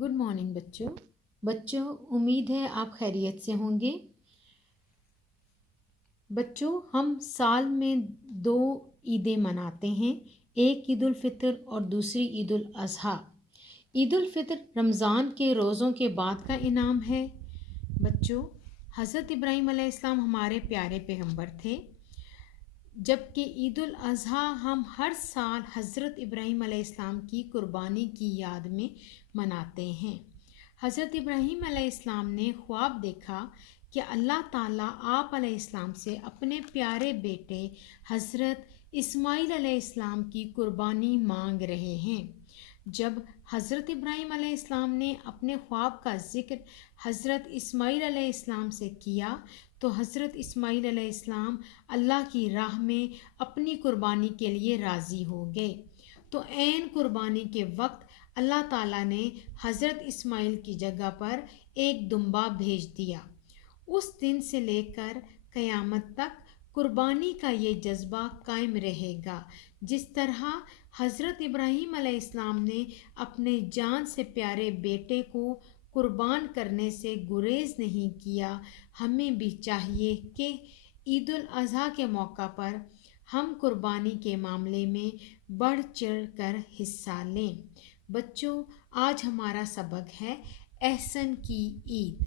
Good morning بچوں امید ہے آپ خیریت سے ہوں گے۔ بچوں ہم سال میں 2 عیدیں مناتے ہیں، ایک عید الفطر اور دوسری عید الاضحیٰ۔ عید الفطر رمضان کے روزوں کے بعد کا انعام ہے۔ بچوں حضرت ابراہیم علیہ السلام ہمارے پیارے پیغمبر تھے، جبکہ عید الاضحیٰ ہم ہر سال حضرت ابراہیم علیہ السلام کی قربانی کی یاد میں مناتے ہیں۔ حضرت ابراہیم علیہ السلام نے خواب دیکھا کہ اللہ تعالیٰ آپ علیہ السلام سے اپنے پیارے بیٹے حضرت اسماعیل علیہ السلام کی قربانی مانگ رہے ہیں۔ جب حضرت ابراہیم علیہ السلام نے اپنے خواب کا ذکر حضرت اسماعیل علیہ السلام سے کیا تو حضرت اسماعیل علیہ السلام اللہ کی راہ میں اپنی قربانی کے لیے راضی ہو گئے۔ تو عین قربانی کے وقت اللہ تعالیٰ نے حضرت اسماعیل کی جگہ پر ایک دمبا بھیج دیا۔ اس دن سے لے کر قیامت تک قربانی کا یہ جذبہ قائم رہے گا۔ جس طرح حضرت ابراہیم علیہ السلام نے اپنے جان سے پیارے بیٹے کو قربان کرنے سے گریز نہیں کیا، ہمیں بھی چاہیے کہ عید الاضحیٰ کے موقع پر ہم قربانی کے معاملے میں بڑھ چڑھ کر حصہ لیں۔ بچوں آج ہمارا سبق ہے احسن کی عید۔